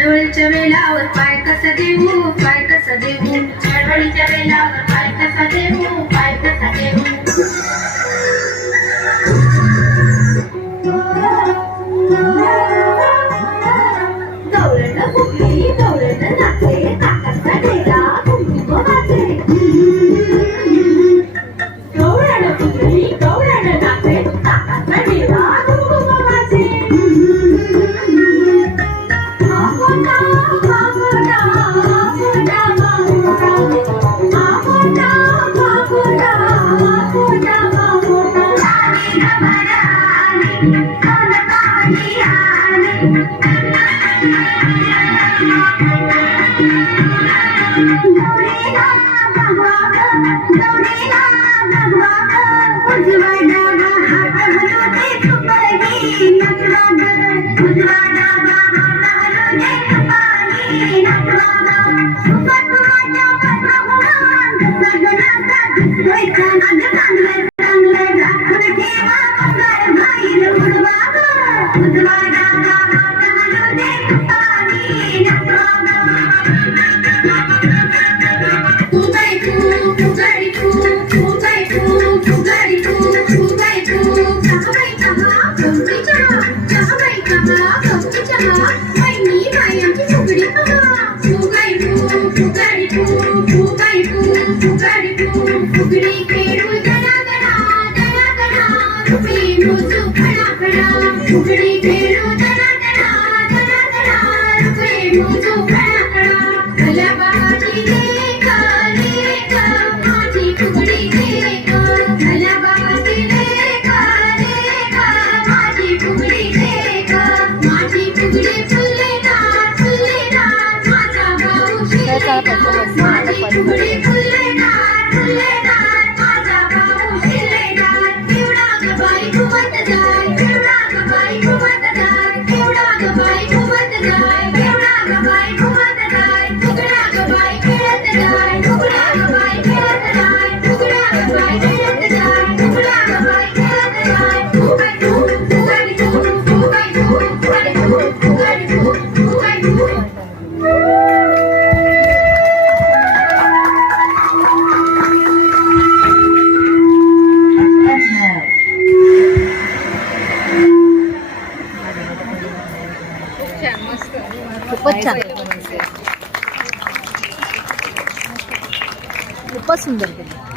चळवळीच्या वेळावर पाय कसा देऊ, पाय कसा देऊ, चळवळीच्या वेळावर पाय कसा देऊ, पाय कसा देऊ. दौडणं फुगली, दौडणं नाचले, काकाचा डेरा कुंकुम वाजले. दौडणं फुगली, दौडणं नाचले, काकाचा डेरा कुंकुम वाजले. घुमत जाय केवढा ग बाई घुमत जाय केवढा ग बाई घुमत जाय केवढा ग बाई घुमत जाय फुगड्या ग बाई खेळत जाय फुगड्या ग बाई खेळत जाय फुगड्या ग बाई खेळत जाय फुगड्या ग बाई खेळत जाय फुगाई फुग फुगाई फुग फुगाई फुग फुगाई फुग फुगाई फुग फुगाई फुग खूपच छान खूपच सुंदर केलं